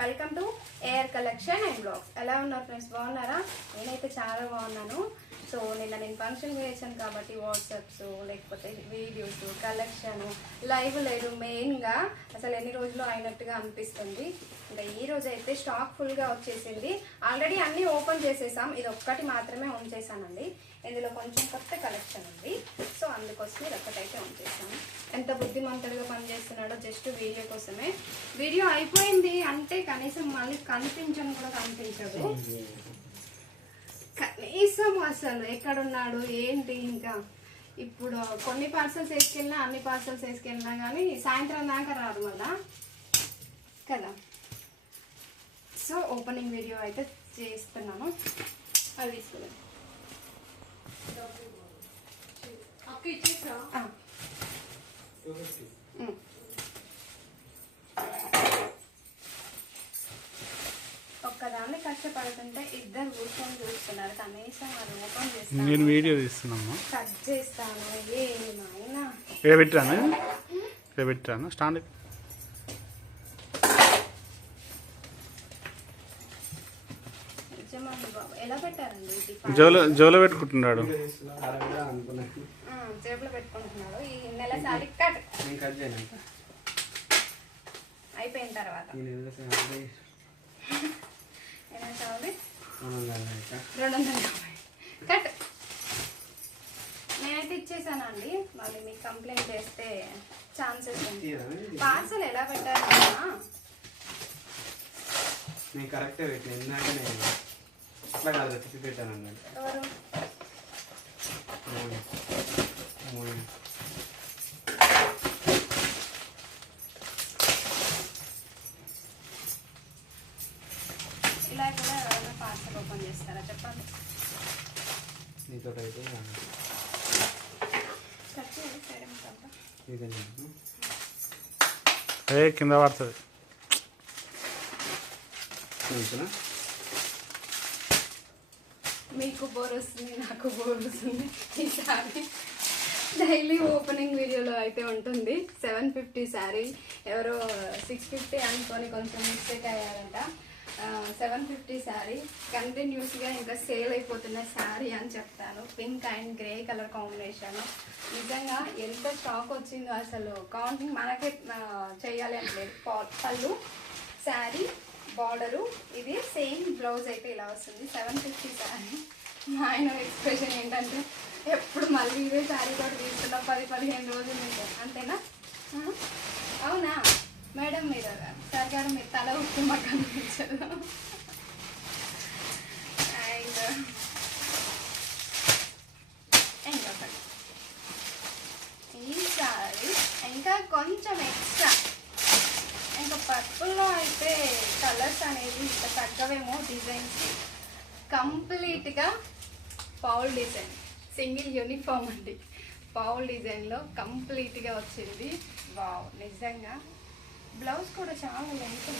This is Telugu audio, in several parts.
Welcome to air collection and blogs ఎలా ఉన్నారు ఫ్రెండ్స్ బాగున్నారా? నేనైతే చాలా బాగున్నాను. సో నిన్న నేను ఫంక్షన్ వేసాను కాబట్టి వాట్సాప్స్ లేకపోతే వీడియోస్ కలెక్షన్ లైవ్ లేదు మెయిన్గా. అసలు ఎన్ని రోజులు అయినట్టుగా అనిపిస్తుంది. ఇంకా ఈ రోజు అయితే స్టాక్ ఫుల్గా వచ్చేసింది. ఆల్రెడీ అన్నీ ఓపెన్ చేసేసాం. ఇది ఒక్కటి మాత్రమే ఉంచేసానండి ఇందులో కొంచెం కొత్త కలెక్షన్ ఉంది. సో అందుకోసం ఇది ఒక్కటైతే ఉంచేసాను ఎంత బుద్ధిమంతుడిగా పనిచేస్తున్నాడో జస్ట్ వీడియో కోసమే. వీడియో అయిపోయింది అంటే కనీసం మళ్ళీ కనిపించను కూడా కనిపించదు. Hmm. కనీసం అసలు ఎక్కడున్నాడు ఏంటి ఇంకా? ఇప్పుడు కొన్ని పార్సల్స్ వేసుకెళ్ళినా అన్ని పార్సల్స్ వేసుకెళ్ళినా కానీ సాయంత్రం దాకా రాదు మళ్ళా కదా? సో ఓపెనింగ్ వీడియో అయితే చేస్తున్నాను. అది తీసుకున్నాను అక్క ఇచ్చేసా? కష్టపడుతుంటే ఇద్దరు కూర్చొని చూస్తున్నారు. కనీసం అది ఓపెన్ చేస్తాను. నేను వీడియో తీస్తున్నామ్మా కట్ చేస్తాను. ఏమైనా ఇక్కడ పెట్టాను ఇక్కడ పెట్టాను స్టాండ్ జోలో జోలో పెట్టుకుంటున్నాడు. జేబులో ఈ కట్. అయిపోయిన తర్వాత. కాదు ఇక. రెండు వందల యాభై కట్. నేనైతే ఇచ్చేసానండి. మళ్ళీ మీకు కంప్లైంట్ చేస్తే ఛాన్సెస్ ఉంది? పార్సల్ ఎలా అమ్మా? నేను కరెక్టే పెట్టిన ఇందాక నేను అట్లా కాదు తిప్పి పెట్టాను అన్నమాట ఎవరు మూడు. మూడు. ఇలా కూడా ఎవరైనా చేస్తారా చెప్పండి? నీతో అయితే. ఏ కింద పడుతుంది? మీకు బోర్ వస్తుంది నాకు బోర్ వస్తుంది. ఈసారి డైలీ ఓపెనింగ్ వీడియోలో అయితే ఉంటుంది. Seven fifty sari. ఎవరో సిక్స్ ఫిఫ్టీ అనుకొని కొంచెం మిస్టేక్ అయ్యారంట. సెవెన్ ఫిఫ్టీ శారీ కంటిన్యూస్గా ఇంకా సేల్ అయిపోతున్న శారీ అని చెప్తాను. Pink and grey colour combination నిజంగా ఎంత స్టాక్ వచ్చిందో అసలు. కౌంటింగ్ మనకే చేయాలి అని లేదు. పళ్ళు శారీ బార్డరు ఇది సేమ్ బ్లౌజ్ అయితే ఇలా వస్తుంది. సెవెన్ ఫిఫ్టీ శారీ మా ఆయన ఎక్స్ప్రెషన్ ఏంటంటే ఎప్పుడు మళ్ళీ ఇదే శారీ కూడా తీసుకున్న పది పదిహేను రోజులు ఉంటాయి అంతేనా? అవునా? మేడం మీరు సార్ గారు మీరు తల ఉప్పు మాకు అనిపించదు. అండ్ ఇంకొకటి. ఈసారి ఇంకా కొంచెం ఎక్స్ట్రా. ఇంకా పర్పుల్లో అయితే కలర్స్ అనేది ఇంకా తగ్గవేమో డిజైన్స్. కంప్లీట్గా పౌల్ డిజైన్. సింగిల్ యూనిఫామ్ అండి. పౌల్ డిజైన్లో కంప్లీట్గా వచ్చింది. వావ్ నిజంగా బ్లౌజ్ కూడా చాలా లెంత్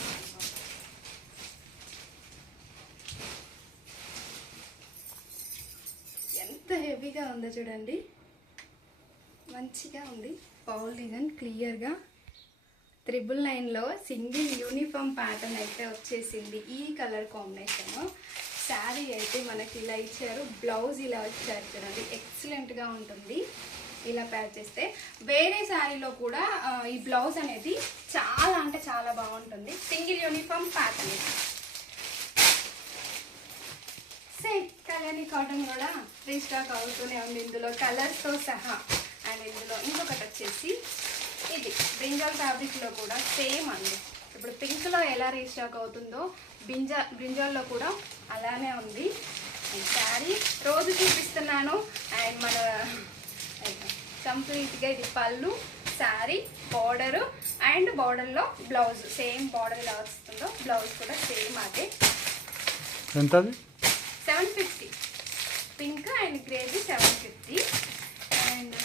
ఎంత హెవీగా ఉందో చూడండి. మంచిగా ఉంది. పౌల్ డిజైన్ క్లియర్గా త్రిబుల్ నైన్లో సింగిల్ యూనిఫామ్ ప్యాటర్న్ అయితే వచ్చేసింది. ఈ కలర్ కాంబినేషన్ శారీ అయితే మనకి ఇలా ఇచ్చారు. బ్లౌజ్ ఇలా వచ్చారు చూడండి. ఎక్సలెంట్గా ఉంటుంది. ఇలా ప్యాక్ చేస్తే వేరే శారీలో కూడా ఈ బ్లౌజ్ అనేది చాలా అంటే చాలా బాగుంటుంది. సింగిల్ యూనిఫామ్ ప్యాక్ అనేది. సేమ్ కళ్యాణి కాటన్ కూడా రీస్టాక్ అవుతూనే ఉంది. ఇందులో కలర్స్తో సహా. అండ్ ఇందులో ఇంకొకటి వచ్చేసి ఇది. బ్రింజాల్ ఫ్యాబ్రిక్లో కూడా సేమ్ అండి. ఇప్పుడు పింక్లో ఎలా రీస్టాక్ అవుతుందో బింజా బ్రింజాల్లో కూడా అలానే ఉంది. శారీ రోజు చూపిస్తున్నాను. అండ్ మన కంప్లీట్గా ఇది పళ్ళు శారీ బార్డరు అండ్ బార్డర్లో బ్లౌజ్. సేమ్ బార్డర్ ఎలా వస్తుందో బ్లౌజ్ కూడా సేమ్ అదే. ఎంత సెవెన్ ఫిఫ్టీ. పింక్ అండ్ గ్రేది సెవెన్ ఫిఫ్టీ. అండ్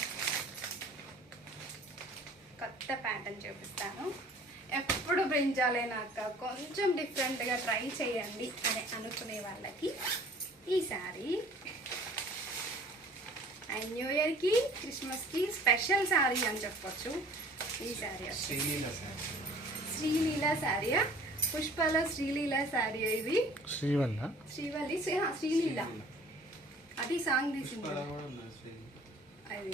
కొత్త ప్యాటర్న్ చూపిస్తాను. ఎప్పుడు బ్రింజాలే నాకు కొంచెం డిఫరెంట్గా ట్రై చేయండి అని అనుకునే వాళ్ళకి ఈ శారీ. అండ్ న్యూ ఇయర్కి క్రిస్మస్కి స్పెషల్ శారీ అని చెప్పొచ్చు. ఈ శారీ శ్రీలీల సార్ శ్రీలీల శారీ పుష్పలో శ్రీలీల శారీ ఇది? శ్రీవల్ల. శ్రీవల్లి శ్రీలీల. అది సాంగ్ తీసింది. అది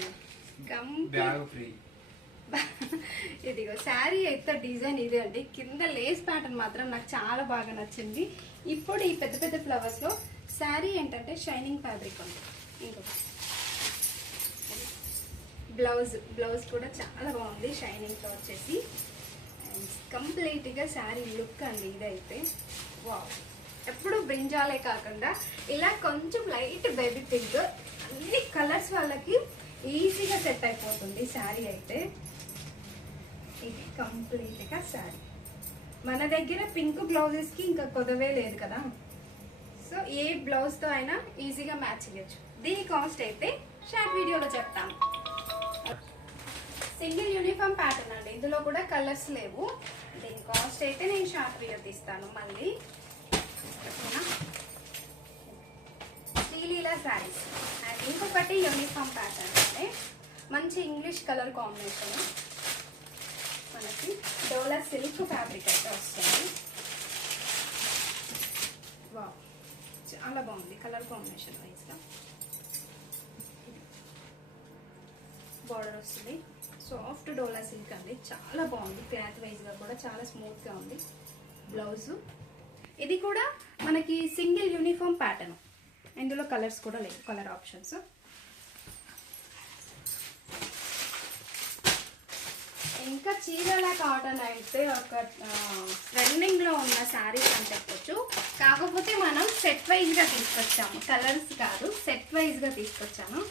ఇదిగో శారీ అయితే డిజైన్ ఇదే అండి. కింద లేస్ ప్యాటర్న్ మాత్రం నాకు చాలా బాగా నచ్చింది. ఇప్పుడు ఈ పెద్ద పెద్ద ఫ్లవర్స్లో శారీ ఏంటంటే షైనింగ్ ఫ్యాబ్రిక్ ఉంది. ఇంకొక బ్లౌజ్ బ్లౌజ్ కూడా చాలా బాగుంది. షైనింగ్తో వచ్చేసి. అండ్ కంప్లీట్గా శారీ లుక్ అండి ఇదైతే. వావ్ ఎప్పుడు బ్రింజాలే కాకుండా ఇలా కొంచెం లైట్ బేబీ పింక్ అన్ని కలర్స్ వాళ్ళకి ఈజీగా సెట్ అయిపోతుంది శారీ అయితే. ఇది కంప్లీట్గా శారీ. మన దగ్గర పింక్ బ్లౌజెస్కి ఇంకా కొదవే లేదు కదా. సో ఏ బ్లౌజ్తో అయినా ఈజీగా మ్యాచ్ చేయొచ్చు. దీని కాస్ట్ అయితే షార్ట్ వీడియోలో చెప్తాను సింగిల్ యూనిఫామ్ ప్యాటర్న్ అండి. ఇందులో కూడా కలర్స్ లేవు. దీని కాస్ట్ అయితే నేను షార్ట్ వీడియో తీస్తాను మళ్ళీ. ఓకేనా? శారీస్. అండ్ ఇంకొకటి యూనిఫామ్ ప్యాటర్న్ అంటే మంచి ఇంగ్లీష్ కలర్ కాంబినేషన్. మనకి డోలా సిల్క్ ఫ్యాబ్రిక్ అయితే వస్తుంది. వా చాలా బాగుంది కలర్ కాంబినేషన్ వైజ్గా. బార్డర్ వస్తుంది. సాఫ్ట్ డోలా సిల్క్ అండి. చాలా బాగుంది. క్లాత్ వైజ్గా కూడా చాలా స్మూత్గా ఉంది. బ్లౌజు. ఇది కూడా మనకి సింగిల్ యూనిఫామ్ ప్యాటర్న్. ఇందులో కలర్స్ కూడా లేవు. Colour options. ఇంకా చీరల కాటన్ అయితే ఒక ట్రెండింగ్లో ఉన్న శారీస్ అని చెప్పొచ్చు కాకపోతే మనం సెట్ వైజ్గా తీసుకొచ్చాము. కలర్స్ కాదు సెట్ వైజ్గా తీసుకొచ్చాము.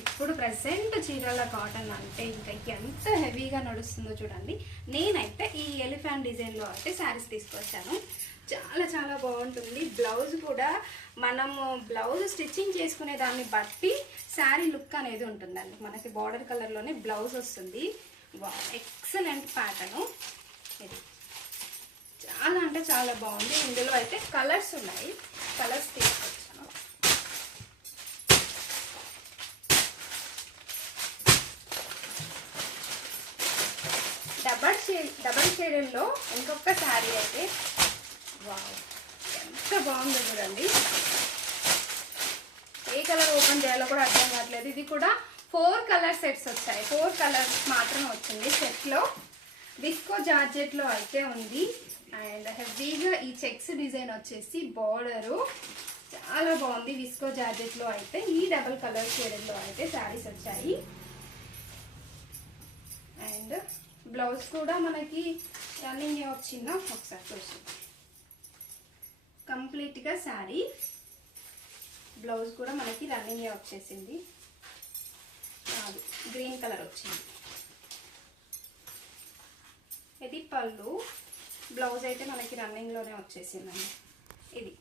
ఇప్పుడు ప్రెసెంట్ చీరల కాటన్ అంటే ఇంకా ఎంత హెవీగా నడుస్తుందో చూడండి. నేనైతే ఈ ఎలిఫెంట్ డిజైన్లో అయితే శారీస్ తీసుకొచ్చాను. చాలా చాలా బాగుంటుంది. బ్లౌజ్ కూడా మనము బ్లౌజ్ స్టిచ్చింగ్ చేసుకునే దాన్ని బట్టి శారీ లుక్ అనేది ఉంటుందండి. మనకి బార్డర్ కలర్లోనే బ్లౌజ్ వస్తుంది. ఎక్సలెంట్ ప్యాటర్న్ ఇది చాలా అంటే చాలా బాగుంది. ఇందులో అయితే కలర్స్ ఉన్నాయి. కలర్స్ తీసుకొచ్చాను డబల్ షేడెడ్లో ఇంకొక శారీ అయితే. వావ్ ఎంత బాగుందో చూడండి. ఏ కలర్ ఓపెన్ చేయాలో కూడా అర్థం కావట్లేదు. ఇది కూడా ఫోర్ కలర్ సెట్స్ వచ్చాయి. ఫోర్ కలర్స్ మాత్రమే వచ్చింది సెట్లో. విస్కో జార్జెట్లో అయితే ఉంది. అండ్ హెవీగా ఈ చెక్స్ డిజైన్ వచ్చేసి బార్డరు. చాలా బాగుంది విస్కో జార్జెట్లో అయితే. ఈ డబల్ కలర్ షేడెడ్లో అయితే శారీస్ వచ్చాయి. అండ్ బ్లౌజ్ కూడా మనకి రన్నింగ్ వచ్చిందా? ఒకసారి చూసి. కంప్లీట్గా శారీ. బ్లౌజ్ కూడా మనకి రన్నింగ్ వచ్చేసింది. కాదు గ్రీన్ కలర్ వచ్చింది. ఇది పళ్ళు. బ్లౌజ్ అయితే మనకి రన్నింగ్లోనే వచ్చేసిందండి. ఇది.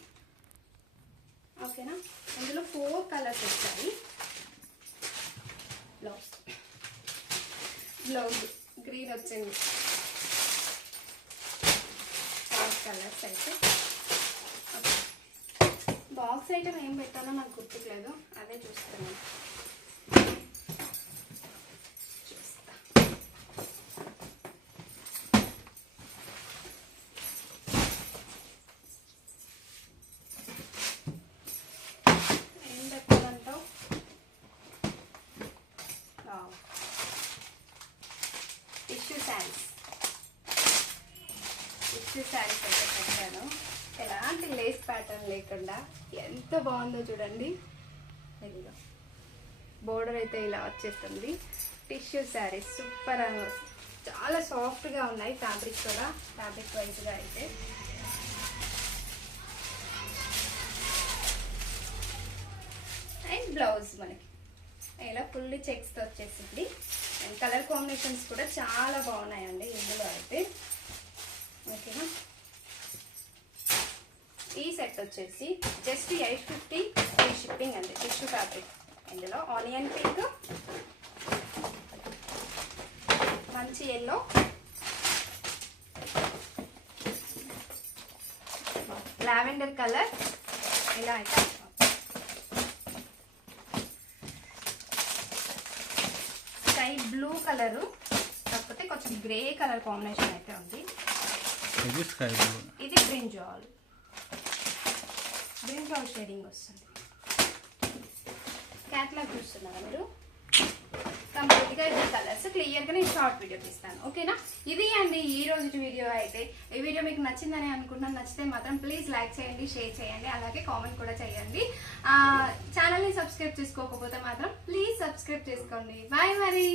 ఓకేనా? ఇందులో ఫోర్ కలర్స్ వచ్చాయి. బ్లౌజ్. బ్లౌజ్. గ్రీన్ వచ్చింది. కలర్స్ అయితే. ఓకే బాక్స్ ఐటమ్ ఏం పెట్టాలో నాకు గుర్తులేదు. అదే చూస్తున్నాను చూస్తా ఏం పెట్టాలంటావు టిష్యూ శారీస్ టిష్యూ శారీస్ అయితే పెట్టాను ఎలాంటి లేస్ ప్యాటర్న్ లేకుండా ఎంత బాగుందో చూడండి. ఇదిగో. బోర్డర్ అయితే ఇలా వచ్చేస్తుంది. టిష్యూ శారీస్ సూపర్ అని. చాలా సాఫ్ట్గా ఉన్నాయి ఫ్యాబ్రిక్ కూడా ఫ్యాబ్రిక్ వైజ్గా అయితే. అండ్ బ్లౌజ్ మనకి. ఇలా ఫుల్లీ చెక్స్తో వచ్చేసింది. అండ్ కలర్ కాంబినేషన్స్ కూడా చాలా బాగున్నాయండి ఇందులో అయితే. ఓకేనా? ఈ సెట్ వచ్చేసి just eight fifty free shipping అండి టిష్యూ ఫ్యాబ్రిక్. ఇందులో ఆనియన్ పింక్ మంచి ఎల్లో లావెండర్ కలర్. ఇలా అయితే స్కై బ్లూ కలరు కాకపోతే కొంచెం గ్రే కలర్ కాంబినేషన్ అయితే ఉంది. ఇది స్కై బ్లూ. ఇది బ్రింజాల్ బ్రింజాల్ షేడింగ్ వస్తుంది. క్యాట్లాగ్ చూస్తున్నారా మీరు? కంప్లీట్గా ఇది కలర్స్ క్లియర్గా నేను షార్ట్ వీడియో తీస్తాను. ఓకేనా ఇది అండి ఈ రోజు వీడియో అయితే. ఈ వీడియో మీకు నచ్చిందని అనుకుంటున్నాను. నచ్చితే మాత్రం ప్లీజ్ లైక్ చేయండి షేర్ చేయండి. అలాగే కామెంట్ కూడా చేయండి. ఛానల్ని సబ్స్క్రైబ్ చేసుకోకపోతే మాత్రం ప్లీజ్ సబ్స్క్రైబ్ చేసుకోండి. బాయ్ మరి.